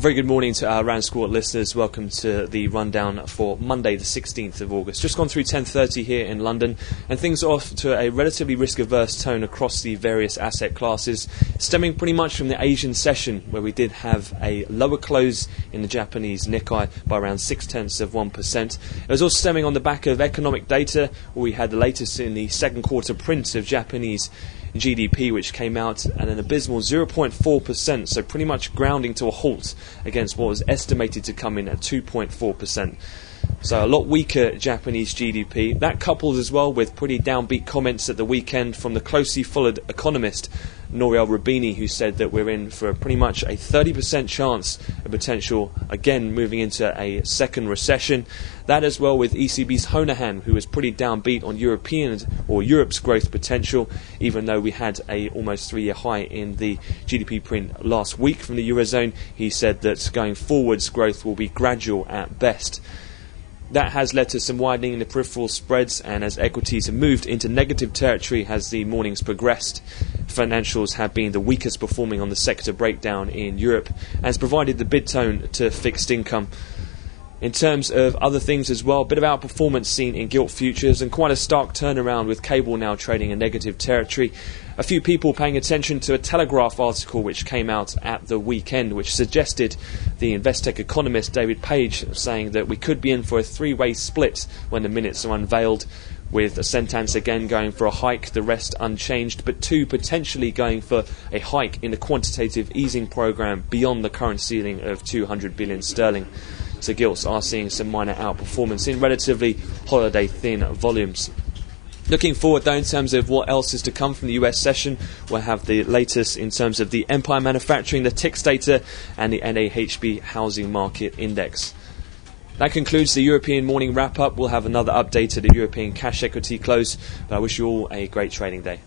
A very good morning to our RANsquawk listeners. Welcome to the rundown for Monday the 16th of August. Just gone through 10:30 here in London, and things are off to a relatively risk-averse tone across the various asset classes, stemming pretty much from the Asian session, where we did have a lower close in the Japanese Nikkei by around 0.6%. It was also stemming on the back of economic data, where we had the latest in the second quarter print of Japanese GDP, which came out at an abysmal 0.4%, so pretty much grounding to a halt against what was estimated to come in at 2.4%. So a lot weaker Japanese GDP. That coupled as well with pretty downbeat comments at the weekend from the closely followed economist Nouriel Roubini, who said that we're in for pretty much a 30% chance of potential, again, moving into a second recession. That as well with ECB's Honohan, who was pretty downbeat on Europe's growth potential, even though we had a almost 3-year high in the GDP print last week from the Eurozone. He said that going forwards, growth will be gradual at best. That has led to some widening in the peripheral spreads, and as equities have moved into negative territory as the mornings progressed, financials have been the weakest performing on the sector breakdown in Europe, and has provided the bid tone to fixed income. In terms of other things as well, a bit of outperformance seen in gilt futures and quite a stark turnaround with cable now trading in negative territory. A few people paying attention to a Telegraph article which came out at the weekend, which suggested the Investec economist David Page saying that we could be in for a three-way split when the minutes are unveiled, with a sentence again going for a hike, the rest unchanged, but two potentially going for a hike in the quantitative easing programme beyond the current ceiling of 200 billion sterling. So gilts are seeing some minor outperformance in relatively holiday-thin volumes. Looking forward, though, in terms of what else is to come from the US session, we'll have the latest in terms of the Empire Manufacturing, the TIX data, and the NAHB Housing Market Index. That concludes the European morning wrap-up. We'll have another update to the European cash equity close, but I wish you all a great trading day.